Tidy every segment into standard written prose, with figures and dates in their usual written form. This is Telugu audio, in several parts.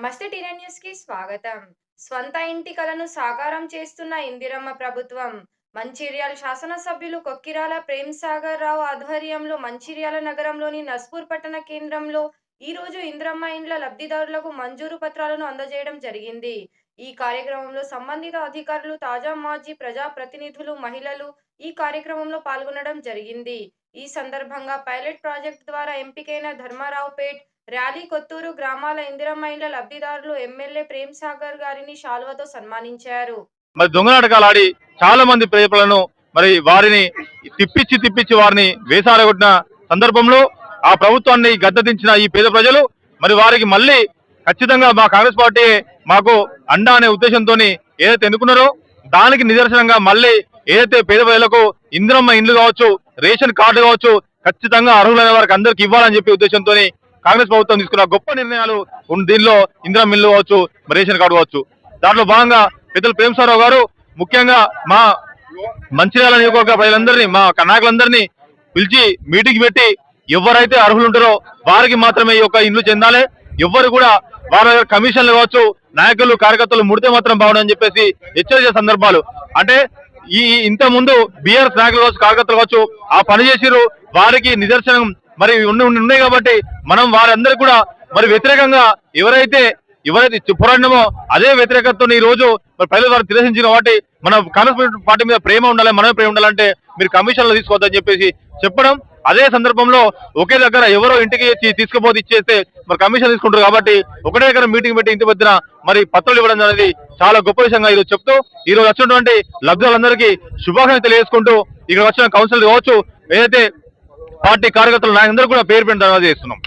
నమస్తే టీఎన్ న్యూస్ కి స్వాగతం. స్వంత ఇంటి కలను సాకారం చేస్తున్న ఇందిరమ్మ ప్రభుత్వం. మంచిర్యాల శాసనసభ్యులు కొక్కిరాల ప్రేమ్ సాగర్ రావు ఆధ్వర్యంలో మంచిర్యాల నగరంలోని నస్పూర్ పట్టణ కేంద్రంలో ఈ రోజు ఇందిరమ్మ ఇండ్ల లబ్ధిదారులకు మంజూరు పత్రాలను అందజేయడం జరిగింది. ఈ కార్యక్రమంలో సంబంధిత అధికారులు, తాజా మాజీ ప్రజా ప్రతినిధులు, మహిళలు ఈ కార్యక్రమంలో పాల్గొనడం జరిగింది. ఈ సందర్భంగా పైలట్ ప్రాజెక్ట్ ద్వారా ఎంపికైన ధర్మారావుపేట్, ర్యాలీ కొత్తూరు గ్రామాల ఇందిరమ్మ ఇండ్ల లబ్ధిదారులు ఎమ్మెల్యే ప్రేమ్ సాగర్ గారిని శాలువతో సన్మానించారు. మరి దొంగ నాటకాలు ఆడి చాలా మంది ప్రజలను మరి వారిని తిప్పించి వారిని వేసారగొట్టిన సందర్భంలో ఆ ప్రభుత్వాన్ని గద్దెదించిన ఈ పేద ప్రజలు మరి వారికి మళ్ళీ ఖచ్చితంగా మా కాంగ్రెస్ పార్టీ మాకు అండా అనే ఉద్దేశంతో ఏదైతే ఎన్నుకున్నారో దానికి నిదర్శనంగా మళ్ళీ ఏదైతే పేద ప్రజలకు ఇందిరమ్మ ఇండ్లు కావచ్చు, రేషన్ కార్డు కావచ్చు, ఖచ్చితంగా అర్హులైన వారికి అందరికి ఇవ్వాలని చెప్పే ఉద్దేశంతో కాంగ్రెస్ ప్రభుత్వం తీసుకున్న గొప్ప నిర్ణయాలు దీనిలో ఇందిరమ్మ ఇల్లు కావచ్చు, రేషన్ కార్డు కావచ్చు. దాంట్లో భాగంగా పెద్దలు ప్రేమ్ సాగర్ రావు గారు ముఖ్యంగా మా మంచిర్యాల నియోజకవర్గ ప్రజలందరినీ, మా నాయకులందరినీ పిలిచి మీటింగ్ పెట్టి ఎవరైతే అర్హులు ఉంటారో వారికి మాత్రమే ఈ యొక్క ఇండ్లు చెందాలి, ఎవరు కూడా వారి కమిషన్లు కావచ్చు, నాయకులు కార్యకర్తలు ముడితే మాత్రం బాగుండని చెప్పేసి హెచ్చరించే సందర్భాలు. అంటే ఈ ఇంత ముందు బీఆర్ఎస్ నాయకులు కావచ్చు, కార్యకర్తలు కావచ్చు ఆ పని చేసిరు, వారికి నిదర్శనం మరి ఉన్నాయి కాబట్టి మనం వారందరికీ కూడా మరి వ్యతిరేకంగా ఎవరైతే పోరాడినామో అదే వ్యతిరేకతతో ఈ రోజు ప్రజలు వారు తిరస్కరించిన వాటి మన కాంగ్రెస్ పార్టీ మీద ప్రేమ ఉండాలి, మనమే ప్రేమ ఉండాలంటే మీరు కమిషన్లు తీసుకోవద్దని చెప్పేసి చెప్పడం. అదే సందర్భంలో ఒకే దగ్గర ఎవరో ఇంటికి తీసుకుపోతే ఇచ్చేస్తే మరి కమిషన్ తీసుకుంటారు కాబట్టి ఒకటే దగ్గర మీటింగ్ పెట్టి ఇంటి మధ్యన మరి పత్రాలు ఇవ్వడం అనేది చాలా గొప్ప విషయంగా ఈరోజు చెప్తూ ఈ రోజు వచ్చినటువంటి లబ్ధిదారులందరికీ శుభాకాంక్షలు తెలియజేసుకుంటూ ఇక్కడ వచ్చిన కౌన్సిల్ కావచ్చు, ఏదైతే పార్టీ కార్యకర్తలు నాయకులందరూ కూడా పేరు పెట్టి ధన్యవాదాలు చేస్తున్నాం.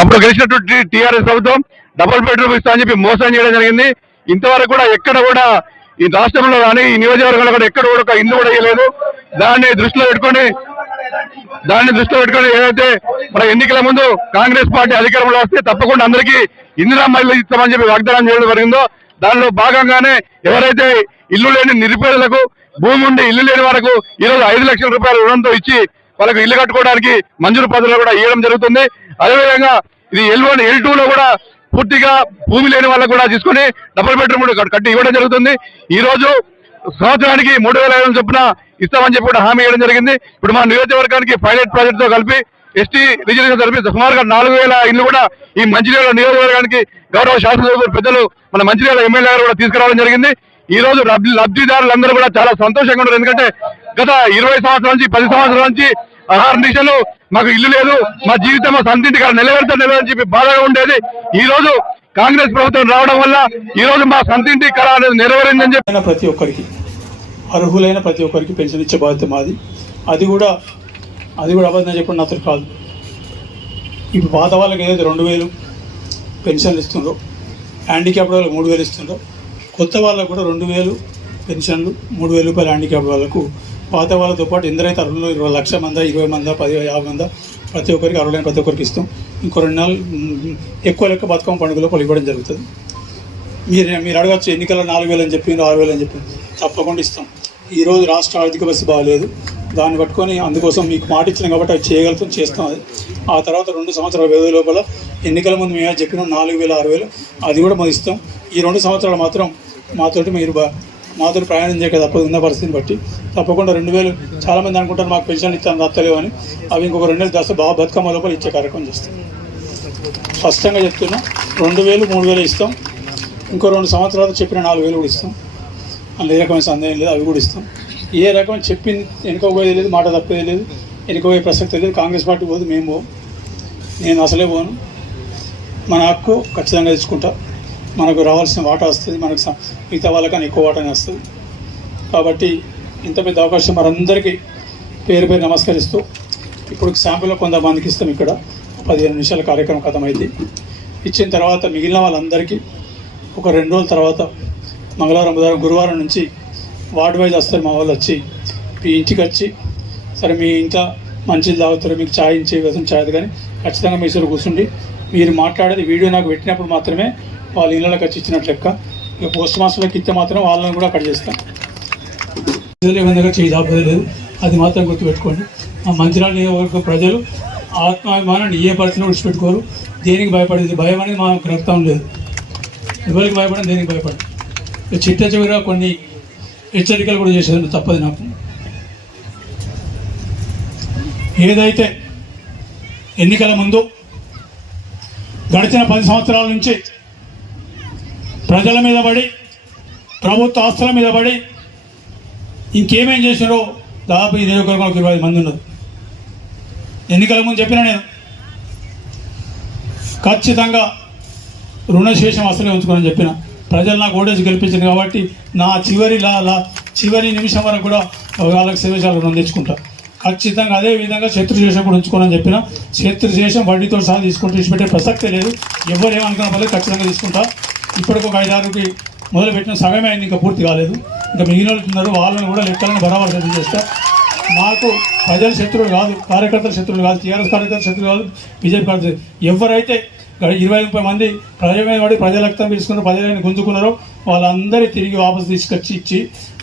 అప్పుడు గెలిచినటువంటి టీఆర్ఎస్ ప్రభుత్వం డబుల్ బెడ్రూమ్ ఇస్తా అని చెప్పి మోసం చేయడం జరిగింది. ఇంతవరకు కూడా ఎక్కడ కూడా ఈ రాష్ట్రంలో కానీ ఈ నియోజకవర్గంలో కూడా ఎక్కడ కూడా ఒక ఇల్లు కూడా ఇవ్వలేదు. దాన్ని దృష్టిలో పెట్టుకొని ఏదైతే మన ఎన్నికల ముందు కాంగ్రెస్ పార్టీ అధికారంలో వస్తే తప్పకుండా అందరికీ ఇందిరమ్మ ఇల్లు ఇస్తామని చెప్పి వాగ్దానం చేయడం జరిగిందో దానిలో భాగంగానే ఎవరైతే ఇల్లు లేని నిరుపేదలకు, భూమి ఉండి ఇల్లు లేని వారికి ఈరోజు 5 లక్షల రూపాయల రుణంతో ఇచ్చి వాళ్ళకు ఇల్లు కట్టుకోవడానికి మంజూరు పత్రాలు కూడా ఇవ్వడం జరుగుతుంది. అదేవిధంగా ఇది L1, L2 లో కూడా పూర్తిగా భూమి లేని వాళ్ళకు కూడా తీసుకుని డబుల్ బెడ్రూమ్ కట్టి ఇవ్వడం జరుగుతుంది. ఈ రోజు సంవత్సరానికి 3,500 చొప్పున ఇస్తామని చెప్పి కూడా హామీ ఇవ్వడం జరిగింది. ఇప్పుడు మా నియోజకవర్గానికి పైలట్ ప్రాజెక్ట్ తో కలిపి ఎస్టీ రిజర్వేషన్ కలిపి సుమారుగా 4,000 ఇల్లు కూడా ఈ మంచిర్యాల నియోజకవర్గానికి గౌరవ శాసనసభ్యులు పెద్దలు మన మంచిర్యాల ఎమ్మెల్యే గారు కూడా తీసుకురావడం జరిగింది. ఈ రోజు లబ్ధిదారులందరూ కూడా చాలా సంతోషంగా ఉన్నారు. ఎందుకంటే గత 20 సంవత్సరాల నుంచి 10 సంవత్సరాల నుంచి నిమిషాలు మాకు ఇల్లు లేదు, మా జీవితం మా సంతింటి నిలబెడతారని చెప్పి బాధగా ఉండేది. ఈ రోజు కాంగ్రెస్ ప్రభుత్వం రావడం వల్ల ఈ రోజు మా సంతింటి కళ అనేది నెరవేరిందని చెప్పి ప్రతి ఒక్కరికి, అర్హులైన ప్రతి ఒక్కరికి పెన్షన్ ఇచ్చే బాధ్యత మాది. అది కూడా అబద్ధం చెప్పండి అతను కాదు. ఇప్పుడు పాత వాళ్ళకి ఏదైతే 2,000 పెన్షన్లు ఇస్తుండ్రో, హ్యాండిక్యాప్డ్ వాళ్ళకి 3,000 ఇస్తుండ్రో, కొత్త వాళ్ళకు కూడా 2,000 పెన్షన్లు, 3,000 రూపాయలు హ్యాండిక్యాప్డ్ వాళ్ళకు. పాత వాళ్ళతో పాటు ఎందరైతే అర్హులు 20 లక్షల మంది, 20 మంది, 10, 50 మంది ప్రతి ఒక్కరికి అర్హులైన ప్రతి ఒక్కరికి ఇస్తాం. ఇంకో 2 నెలలు ఎక్కువ లెక్క బతుకమ్మ పండుగలో ఇవ్వడం జరుగుతుంది. మీరు అడగచ్చు ఎన్నికల్లో 4,000 అని చెప్పింది, 6,000 అని చెప్పింది. తప్పకుండా ఇస్తాం. ఈరోజు రాష్ట్ర ఆర్థిక పరిస్థితి బాగాలేదు, దాన్ని పట్టుకొని అందుకోసం మీకు మాట ఇచ్చినాం కాబట్టి అది చేయగలుగుతాం, చేస్తాం. అది ఆ తర్వాత 2 సంవత్సరాల వ్యవధి లోపల ఎన్నికల ముందు మేము చెప్పినాం 4,000, 6,000 అది కూడా మనం ఇస్తాం. ఈ 2 సంవత్సరాలు మాత్రం మాతో ప్రయాణం చేయక తప్పదు. ఉన్న పరిస్థితిని బట్టి తప్పకుండా 2,000 చాలామంది అనుకుంటారు మాకు పెన్షన్ ఇస్తాను దత్తలేవు అని. అవి ఇంకొక 2 నెలలు దాస్తే బతుకమ్మ లోపల ఇచ్చే కార్యక్రమం చేస్తాం. స్పష్టంగా చెప్తున్నా 2,000, 3,000 ఇస్తాం. ఇంకో 2 సంవత్సరాలు చెప్పిన 4,000 కూడా ఇస్తాం. అందులో ఏ రకమైన సందేహం లేదు, అవి కూడా ఇస్తాం. ఏ రకమైన చెప్పింది వెనుకపోయేది లేదు, మాట తప్పేది లేదు, వెనుకపోయే ప్రసక్తి లేదు. కాంగ్రెస్ పార్టీ పోదు, మేము పోం, నేను అసలే పోను. మన హక్కు ఖచ్చితంగా తెచ్చుకుంటా. మనకు రావాల్సిన వాటా వస్తుంది, మనకు మిగతా వాళ్ళకన్నా ఎక్కువ వాటానే వస్తుంది. కాబట్టి ఇంత పెద్ద అవకాశం మనందరికీ పేరు నమస్కరిస్తూ ఇప్పుడు శాంపుల్లో కొంతమందికి ఇస్తాం. ఇక్కడ 15 నిమిషాల కార్యక్రమం ఖతమైంది. ఇచ్చిన తర్వాత మిగిలిన వాళ్ళందరికీ ఒక 2 రోజుల తర్వాత మంగళవారం, బుధవారం, గురువారం నుంచి వార్డు వైజ్ వస్తారు. మా వాళ్ళు వచ్చి మీ ఇంటికి వచ్చి సరే మీ ఇంట్లో మంచిది తాగుతారు, మీకు ఛాయ్ ఇచ్చే విధంగా ఛాయ్ కానీ ఖచ్చితంగా మీ ఇసులు కూర్చుండి మీరు మాట్లాడేది వీడియో నాకు పెట్టినప్పుడు మాత్రమే వాళ్ళ ఇళ్ళకి వచ్చి ఇచ్చినట్లు లెక్క. ఇక పోస్ట్ మాస్టర్లకు ఇస్తే మాత్రం వాళ్ళని కూడా కట్ చేస్తాం. దగ్గర చేయి దాపలేదు, అది మాత్రం గుర్తుపెట్టుకోండి. మా మంచిర్యాల నియోజకవర్గ ప్రజలు ఆత్మాభిమానాన్ని ఏ పరిస్థితిలో విడిచిపెట్టుకోరు, దేనికి భయపడేది భయం అనేది మాకు రక్తం లేదు. ఎవరికి భయపడడం, దేనికి భయపడడం. చిట్ట చివరిగా కొన్ని హెచ్చరికలు కూడా చేసేది తప్పదు నాకు. ఏదైతే ఎన్నికల ముందు గడిచిన 10 సంవత్సరాల నుంచి ప్రజల మీద పడి, ప్రభుత్వ ఆస్తుల మీద పడి ఇంకేమేం చేసినారో దాదాపు ఈ నియోజకవర్గంలో 25 మంది ఉన్నారు. ఎన్నికల ముందు చెప్పిన నేను ఖచ్చితంగా రుణశేషం అసలే ఉంచుకోనని చెప్పిన. ప్రజలు నాకు ఓటేసి గెలిపించారు కాబట్టి నా చివరి నిమిషం వరకు కూడా వాళ్ళకి సేవశాల రుణం తెచ్చుకుంటా. ఖచ్చితంగా అదే విధంగా శత్రుశేషం కూడా ఉంచుకోనని చెప్పిన. శత్రుశేషం వడ్డీతో సహా తీసుకుంటూ ఇచ్చిపెట్టే ప్రసక్తే లేదు. ఎవరు ఏమనుకున్న పర్లేదు, ఖచ్చితంగా తీసుకుంటా. ఇప్పటికి ఒక 5-6కి మొదలుపెట్టిన సగమే అయింది, ఇంకా పూర్తి కాలేదు. ఇంకా మిగిలిన ఉన్నారు, వాళ్ళని కూడా లెక్కలను బరాబర్ సెటిల్ చేస్తా. మాకు ప్రజల శత్రువులు కాదు, కార్యకర్తల శత్రువులు కాదు, టీఆర్ఎస్ కార్యకర్తల శత్రువులు కాదు, బీజేపీ కార్యకర్తలు. ఎవరైతే 20-30 మంది ప్రజల మీద పడి ప్రజల రక్తం తీసుకుని ప్రజలని గుంజుకున్నారో వాళ్ళందరి తిరిగి వాపసు తీసుకొచ్చి ఇచ్చి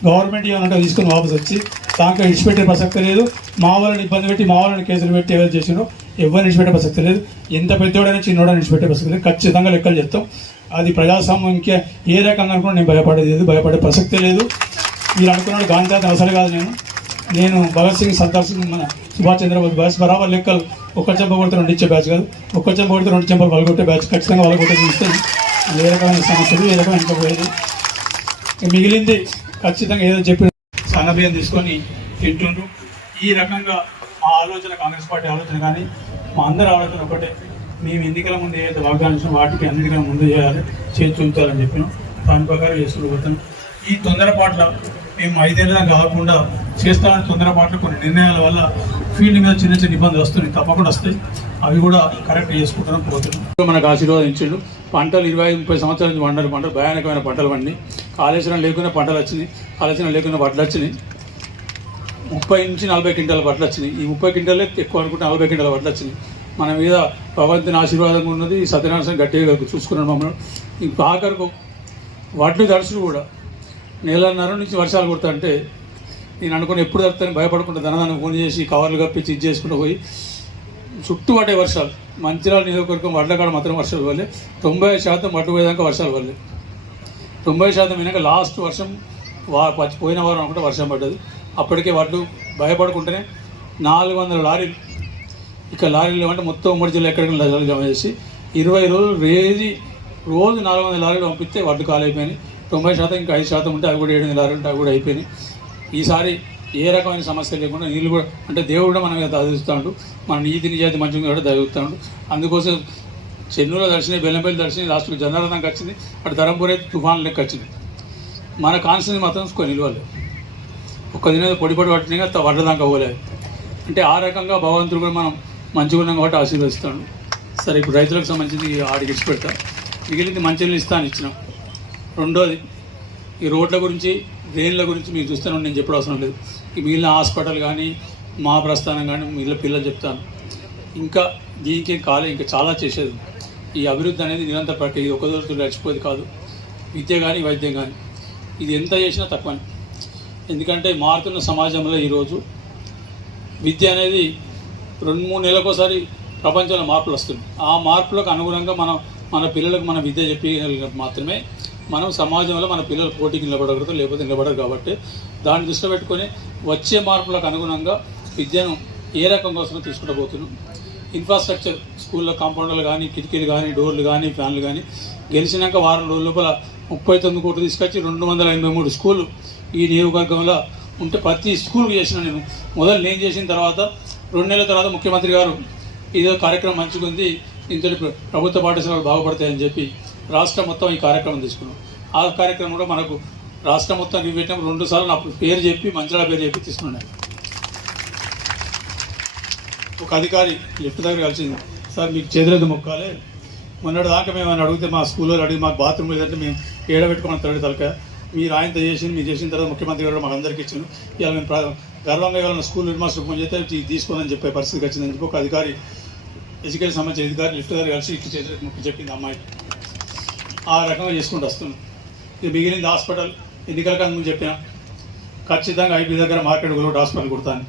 గవర్నమెంట్ ఏమన్నట్టు తీసుకుని వాపసు వచ్చి దాంట్లో ఇడిచిపెట్టే ప్రసక్తి లేదు. మా వాళ్ళని ఇబ్బంది పెట్టి మా వాళ్ళని కేసులు పెట్టి ఎవరు చేసినో ఎవరిని ఇడిచిపెట్టే ప్రసక్తి లేదు. ఎంత పెద్దోడైనా చిన్నోడని ఇడిచిపెట్టే ప్రసక్తి లేదు. ఖచ్చితంగా లెక్కలు చెప్తాం. అది ప్రజాస్వామ్యం ఇంకా ఏ రకంగా అనుకున్నా నేను భయపడేది లేదు, భయపడే ప్రసక్తే లేదు. మీరు అనుకున్నాడు గాంధీ తాత అవసరం కాదు. నేను భగత్ సింగ్, సర్దార్ సింగ్, మన సుభాష్ చంద్రబోస్ బ్యాచ్ బరాబర్ లెక్కలు. ఒక్క చెంప కొడితే 2 ఇచ్చే బ్యాచ్ కాదు, ఒక్క చెంప కొడితే 2 చెంపలు వలగొట్టే బ్యాచ్. ఖచ్చితంగా వలగొట్టే చూస్తుంది. ఏ రకమైన సమస్యలు, ఏ రకమైన ఇంకపోయేది మిగిలింది ఖచ్చితంగా ఏదో చెప్పిన సన్నబియ్యం తీసుకొని తింటుండ్రు. ఈ రకంగా మా ఆలోచన, కాంగ్రెస్ పార్టీ ఆలోచన కానీ మా అందరి ఆలోచన ఒకటే. మేము ఎన్నికల ముందు ఏదైతే వాగ్దానం వాటికి అన్నిటికన్నా ముందు చేయాలి, చేసి ఉంచాలని చెప్పినాం. దాని ప్రకారం చేసుకుంటూ పోతాం. ఈ తొందరపాట్ల మేము 5 ఏళ్ళ కాకుండా చేస్తామని తొందరపాట్లు కొన్ని నిర్ణయాల వల్ల ఫీల్డ్ మీద చిన్న చిన్న ఇబ్బందులు వస్తున్నాయి, తప్పకుండా వస్తాయి. అవి కూడా కరెక్ట్ చేసుకుంటాం పోతున్నాం. మనకు ఆశీర్వాదించాడు. పంటలు 20-30 సంవత్సరాల నుంచి పంటలు భయానకమైన పంటలు పండి, కాళేశ్వరం లేకుండా పంటలు వచ్చినాయి, కాళేశ్వరం లేకుండా వడ్లు వచ్చినాయి. 30 నుంచి 40 క్వింటాల వడ్లు వచ్చినాయి. ఈ 30 క్వింటాలే ఎక్కువ అనుకుంటే 40 క్వింటాల వడ్లు వచ్చినాయి. మన మీద భగవంతుని ఆశీర్వాదంగా ఉన్నది. సత్యనారాయణ గట్టిగా చూసుకున్నాడు మమ్మల్ని. ఇంక ఆఖరికి వడ్లు దర్శనం కూడా 1.5 నెలల నుంచి వర్షాలు కొడతాంటే నేను అనుకుని ఎప్పుడు తప్పుతాను భయపడకుండా ధనదానం ఫోన్ చేసి కవర్లు కప్పించి ఇది చేసుకుంటూ పోయి చుట్టుపడే వర్షాలు. మంచిర్యాల నియోజకవర్గం వడ్లకాడ మాత్రం వర్షాలు పడలే. 90% వడ్లు పోయేదాకా వర్షాలు పడలే. 90% అయినాక లాస్ట్ వర్షం పోయిన వారం అనుకుంటే వర్షం పడ్డది. అప్పటికే వడ్లు భయపడుకుంటేనే 400 లారీలు, ఇక లారీలు అంటే మొత్తం ఉమ్మడి జిల్లా ఎక్కడికి లారీలు జమ చేసి 20 రోజులు రోజు 400 లారీలు పంపిస్తే వడ్లు కాలైపోయినాయి. 90% ఇంకా 5% ఉంటే అవి కూడా 700 లారీలు ఉంటే అవి కూడా అయిపోయినాయి. ఈసారి ఏ రకమైన సమస్య లేకుండా నీళ్ళు కూడా అంటే దేవుడు కూడా మన మీద దయచూస్తాడు. మన నీతి నిజాయితీ మంచిగా కూడా దయచూస్తాడు. అందుకోసం చెన్నూరులో దర్శనం, బెల్లంపల్లి దర్శనం, లాస్ట్కి జనార్దనంకి వచ్చింది. అటు ధరంపూర్ అయితే తుఫాన్ లెక్క వచ్చింది. మన కాన్స్టిట్యూన్సీ మాత్రం కొన్ని నిలవలేదు. ఒక్క దిన పొడి పట్టినాక వడ్డదాకా పోలేదు. అంటే ఆ రకంగా భగవంతుడు కూడా మనం మంచిగా ఉన్నాం కాబట్టి ఆశీర్వదిస్తాడు. సరే, ఇప్పుడు రైతులకు సంబంధించి ఆడికి ఇచ్చి పెడతా. మిగిలింది మంచినీళ్ళు ఇస్తాను ఇచ్చినాం. రెండోది ఈ రోడ్ల గురించి, డ్రైన్ల గురించి మీరు చూస్తాను, నేను చెప్పడం అవసరం లేదు. ఈ మిగిలిన హాస్పిటల్ కానీ, మా ప్రస్థానం కానీ మిగిలిన పిల్లలు చెప్తాను. ఇంకా దీనికి కాలే, ఇంకా చాలా చేసేది. ఈ అభివృద్ధి అనేది నిరంతర ప్రక్రియ, ఇది ఒక రోజుతో గడిచిపోయేది కాదు. విద్య కానీ, వైద్యం కానీ ఇది ఎంత చేసినా తక్కువని. ఎందుకంటే మారుతున్న సమాజంలో ఈరోజు విద్య అనేది 2-3 నెలలకోసారి ప్రపంచంలో మార్పులు వస్తుంది. ఆ మార్పులకు అనుగుణంగా మన పిల్లలకు మన విద్య చెప్పగలిగినప్పుడు మాత్రమే మనం సమాజంలో మన పిల్లలు పోటీకి నిలబడగలుగుతాం, లేకపోతే నిలబడరు. కాబట్టి దాన్ని దృష్టిలో పెట్టుకొని వచ్చే మార్పులకు అనుగుణంగా విద్యను ఏ రకంగా వస్తుందో తీసుకుంటూ పోతున్నాం. ఇన్ఫ్రాస్ట్రక్చర్, స్కూల్లో కాంపౌండర్లు కానీ, కిటికీలు కానీ, డోర్లు కానీ, ఫ్యాన్లు కానీ గెలిచినాక వారం రోజుల లోపల 39 కోట్లు తీసుకొచ్చి 283 స్కూళ్ళు ఈ నియోజకవర్గంలో ఉంటే ప్రతి స్కూల్కి చేసిన నేను చేసిన తర్వాత 2 నెలల తర్వాత ముఖ్యమంత్రి గారు ఇదో కార్యక్రమం మంచిగా ఉంది, ఇంతటి ప్రభుత్వ పాఠశాలలు బాగుపడతాయని చెప్పి రాష్ట్రం మొత్తం ఈ కార్యక్రమం తీసుకున్నాం. ఆ కార్యక్రమంలో మనకు రాష్ట్రం మొత్తం రివ్యూ పెట్టినప్పుడు 2 సార్లు నా పేరు చెప్పి, మంచిర్యాల పేరు చెప్పి తీసుకున్నాను. ఒక అధికారి లిఫ్ట్ దగ్గర కలిసింది, సార్ మీకు చేతులెద్దు మొక్కాలి, మొన్నటి దాకా మేము అని అడిగితే మా స్కూల్లో అడిగి మాకు బాత్రూమ్ లేదంటే మేము ఏడబెట్టుకున్న తరగతి తలక మీరు ఆయనతో మీరు చేసిన తర్వాత ముఖ్యమంత్రి గారు మాకు అందరికీ ఇచ్చాను. ఇలా మేము గర్వంగా ఇవ్వాలన్న స్కూల్ నిర్మాణం ఫోన్ చేస్తే తీసుకోనని చెప్పే పరిస్థితికి వచ్చిందని చెప్పి ఒక అధికారి, ఎడ్యుకేషన్ సంబంధించిన అధికారి లిఫ్ట్ దగ్గర కలిసి ఇటు చేతులకు మొక్కి చెప్పింది అమ్మాయి. ఆ రకంగా చేసుకుంటూ వస్తున్నాం. ఇది మిగిలింది హాస్పిటల్. ఎన్నికల కన్నా ముందు చెప్పిన ఖచ్చితంగా ఐపీ దగ్గర మార్కెట్ కూడా హాస్పిటల్ కుడతాను.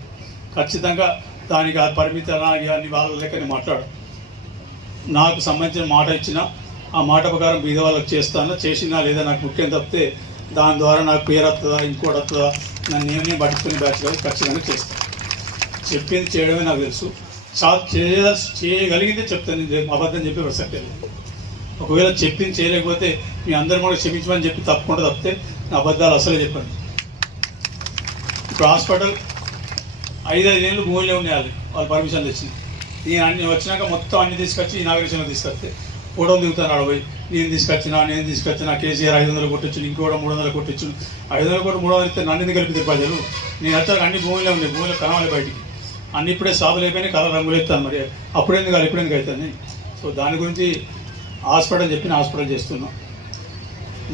ఖచ్చితంగా దానికి ఆ పరిమితి అన్ని వాళ్ళ లెక్కని మాట్లాడు. నాకు సంబంధించిన మాట ఇచ్చిన ఆ మాట ప్రకారం బీద వాళ్ళకి చేస్తాను, చేసినా లేదా నాకు ముఖ్యం తప్పితే దాని ద్వారా నాకు పేరు వస్తుందా ఇంకోటి వస్తుందా నన్ను ఏమీ పట్టుకునే బ్యాచ్ కాదు, ఖచ్చితంగా చేస్తాను. చెప్పింది చేయడమే నాకు తెలుసు. చేయగలిగిందే చెప్తాను, అబద్ధం చెప్పి ప్రసక్తే లేదు. ఒకవేళ చెప్పింది చేయలేకపోతే మీ అందరం కూడా క్షమించమని చెప్పి తప్పకుండా తప్పితే నా అబద్ధాలు అసలే చెప్పండి. ఇప్పుడు హాస్పిటల్ 5 ఏళ్ళు భూమిలో ఉండేయాలి, వాళ్ళు పర్మిషన్ తెచ్చింది. నేను అన్ని వచ్చినాక మొత్తం అన్ని తీసుకొచ్చి ఇనాగ్రేషన్లో తీసుకొస్తే ఫోటోలు దిగుతాను అడవై, నేను తీసుకొచ్చిన కేసీఆర్ 500 కొట్టించు, ఇంకోటి 300 కొట్టించు. 500 కోట్లు 300 ఇస్తే నన్ను కలిపితే ప్రజలు. నేను వచ్చాక అన్ని భూమిలో ఉన్నాయి, భూమిలో కనవాలి బయటికి. అన్ని ఇప్పుడే సాగులు అయిపోయినాయి, కలర్ రంగులు ఎత్తాను. మరి అప్పుడేందుకు కాదు ఇప్పుడేందుకు అవుతుంది. సో దాని గురించి హాస్పిటల్ చెప్పిన హాస్పిటల్ చేస్తున్నాం.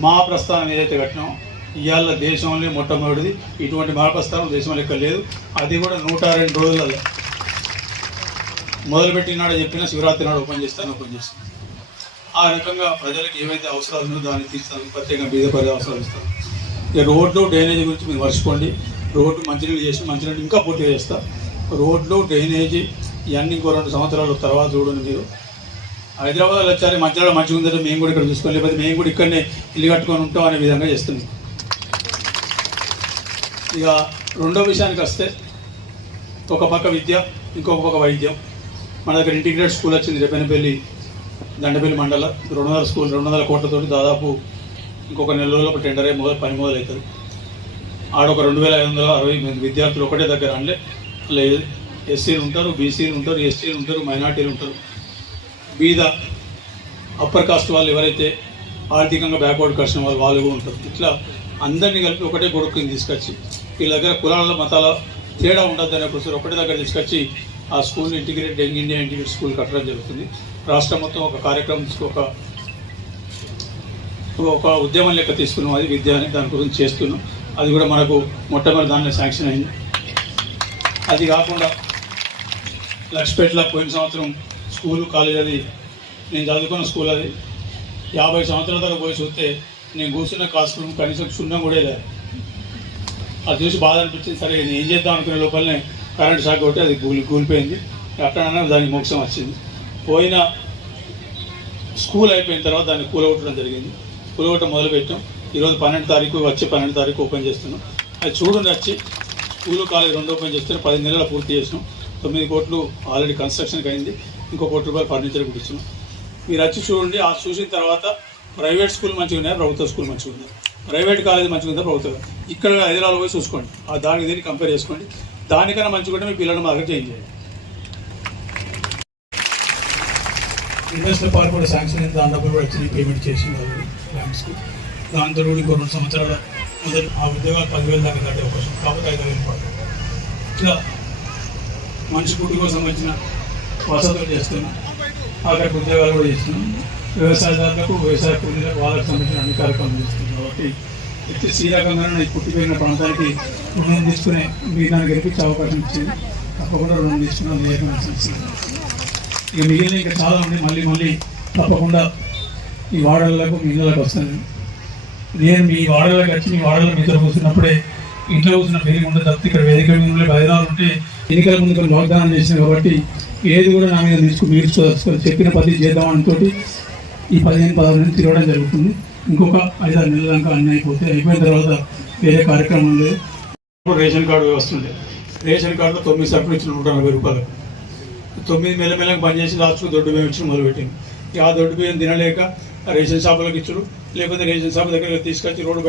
మా ప్రస్థానం ఏదైతే కట్టినామో ఇవాళ దేశంలో మొట్టమొదటిది, ఇటువంటి మహాప్రస్థానం దేశంలో ఎక్కడ లేదు. అది కూడా 102 రోజులలో మొదలుపెట్టినాడో చెప్పినా శివరాత్రి నాడు ఓపెన్ చేస్తాను. ఆ రకంగా ప్రజలకు ఏవైతే అవసరాలు ఉన్నాయో దాన్ని తీర్చాలి. ప్రత్యేకంగా బీద ప్రజల అవసరాలు ఇస్తాను. ఇక రోడ్లు డ్రైనేజీ గురించి మీరు మర్చిపోండి. రోడ్డు మంచినీళ్ళు చేసి మంచినీళ్ళు ఇంకా పూర్తిగా చేస్తా. రోడ్లు డ్రైనేజీ ఇవన్నీ ఇంకో 2 సంవత్సరాల తర్వాత చూడండి. మీరు హైదరాబాద్లో వచ్చారు, మంచిగా మంచిగా ఉందంటే మేము కూడా ఇక్కడ చూసుకోవాలి, లేకపోతే మేము కూడా ఇక్కడనే ఇల్లు కట్టుకొని ఉంటాం అనే విధంగా చేస్తున్నాం. ఇక రెండో విషయానికి వస్తే, ఒక పక్క విద్య, ఇంకొక పక్క వైద్యం. మన దగ్గర ఇంటిగ్రేటెడ్ స్కూల్ వచ్చింది రేపనపల్లి దండపల్లి మండలం. 200 స్కూల్ 200 కోట్లతోటి దాదాపు ఇంకొక నెల రోజులకు టెండర్ అయ్యి పని మొదలవుతుంది. ఆడొక 2560 మంది విద్యార్థులు ఒకటే దగ్గర అంటే లేదు. ఎస్సీలు ఉంటారు, బీసీలు ఉంటారు, ఎస్టీలు ఉంటారు, మైనార్టీలు ఉంటారు. బీద అప్పర్ కాస్ట్ వాళ్ళు ఎవరైతే ఆర్థికంగా బ్యాక్వర్డ్ కాస్ట్ వాళ్ళు కూడా ఉంటారు. ఇట్లా అందరినీ కలిపి ఒకటే గొడుక్కుని తీసుకొచ్చి వీళ్ళ దగ్గర కులాల మతాల తేడా ఉండద్దనే కోసం ఒకటే దగ్గర తీసుకొచ్చి ఆ స్కూల్ని integrated young India integrated school కట్టడం జరుగుతుంది. రాష్ట్రం మొత్తం ఒక కార్యక్రమం ఒక ఉద్యమం లెక్క తీసుకున్నాం. అది విద్య అని దాని గురించి చేస్తున్నాం. అది కూడా మనకు మొట్టమొదటి దానిలో శాంక్షన్ అయింది. అది కాకుండా లక్ష్పేటలో పోయిన సంవత్సరం స్కూలు కాలేజ్, అది నేను చదువుకున్న స్కూల్, అది 50 సంవత్సరాల దాకా పోయి చూస్తే నేను కూర్చున్న క్లాస్ రూమ్ కనీసం సున్నం కూడా లేదు. అది చూసి బాధ అనిపించింది. సరే నేను ఏం చేద్దాం అనుకునే లోపలనే కరెంట్ షాక్ కొట్టి అది కూలిపోయింది. అక్కడన్నా దానికి మోక్షం వచ్చింది. పోయిన స్కూల్ అయిపోయిన తర్వాత దాన్ని కూలగొట్టడం జరిగింది. కూలగొట్టడం మొదలుపెట్టాం. ఈరోజు 12 తారీఖు వచ్చి 12 తారీఖు ఓపెన్ చేస్తున్నాం. అది చూడండి, వచ్చి స్కూలు కాలేజ్ 2 ఓపెన్ చేస్తే 10 నెలలు పూర్తి చేసినాం. 9 కోట్లు ఆల్రెడీ కన్స్ట్రక్షన్కి అయింది. ఇంకో ₹1 కోటి ఫర్నిచర్ కూడా ఇచ్చినాం. మీరు వచ్చి చూడండి. ఆ చూసిన తర్వాత ప్రైవేట్ స్కూల్ మంచిగా ఉన్నాయి, ప్రభుత్వ స్కూల్ మంచిగా ఉంది, ప్రైవేట్ కాలేజ్ మంచిగా ఉందా, ప్రభుత్వం. ఇక్కడ హైదరాబాద్ పోయి చూసుకోండి, ఆ దానికి దీన్ని కంపేర్ చేసుకోండి. దానికన్నా మంచిగా ఉంటే మీ పిల్లలు మా దగ్గర చేంజ్ చేయండి. ఇన్వెస్టర్ పార్క్ కూడా శాంక్షన్ అయింది. దాని డబ్బులు కూడా వచ్చి పేమెంట్ చేసింది ఆల్రెడీ బ్యాంక్స్కి. దాంతో కూడా ఇంకో 2 సంవత్సరాల మొదలు ఆ ఉద్యోగాలు 10,000 దాకా దాటే అవకాశం, కాబట్టి 5,000 పడతాయి. ఇట్లా మనిషి పుట్టి కోసం వచ్చిన వసతులు చేస్తున్నాం. అక్కడ ఉద్యోగాలు కూడా చేస్తున్నాం. వ్యవసాయదారులకు, వ్యవసాయ కూలీలకు, వాళ్ళకి సంబంధించిన అన్ని కార్యక్రమాలు చేస్తున్నాం. కాబట్టి ఇట్లా శ్రీరకంగా ఈ పుట్టిపోయిన ప్రాంతానికి రుణం తీసుకునే వీళ్ళని గెలిపించే అవకాశం ఇచ్చింది. తప్పకుండా రుణం తీసుకున్నాం. ఇక మిగిలిన ఇంకా చాలా ఉంది. మళ్ళీ తప్పకుండా ఈ వాడలకు మీ ఇళ్ళకి వస్తాను. నేను మీ వాడలకు వచ్చి మీ వాడలో మీతో కూర్చున్నప్పుడే ఇంట్లో కూర్చున్న ఫీలింగ్ ఉండదు. తప్పితే ఇక్కడ వేదిక మీద బయలుదేరాలు ఉంటే ఎన్నికల ముందు కొన్ని వాగ్దానం చేసినాయి. కాబట్టి ఏది కూడా నా మీద మీరు చెప్పిన పద్ధతి చేద్దాం అనుకోటి ఈ 15-16 నెలలు తిరగడం జరుగుతుంది. ఇంకొక 5-6 నెలల దాకా అన్నీ అయిపోయిన తర్వాత వేరే కార్యక్రమం లేదు. రేషన్ కార్డు వ్యవస్థ ఉండే. రేషన్ కార్డులో 9 సరుకులు ఇచ్చిన ₹140. 9 మెల్లమెల్లగా బంద్ చేసి లాస్ట్కు దొడ్డు బియ్యం ఇచ్చి మొదలుపెట్టింది. ఆ దొడ్డు బియ్యం తినలేక రేషన్ షాపులకు ఇచ్చుడు, లేకపోతే రేషన్ షాప్ దగ్గర తీసుకొచ్చి రోడ్డు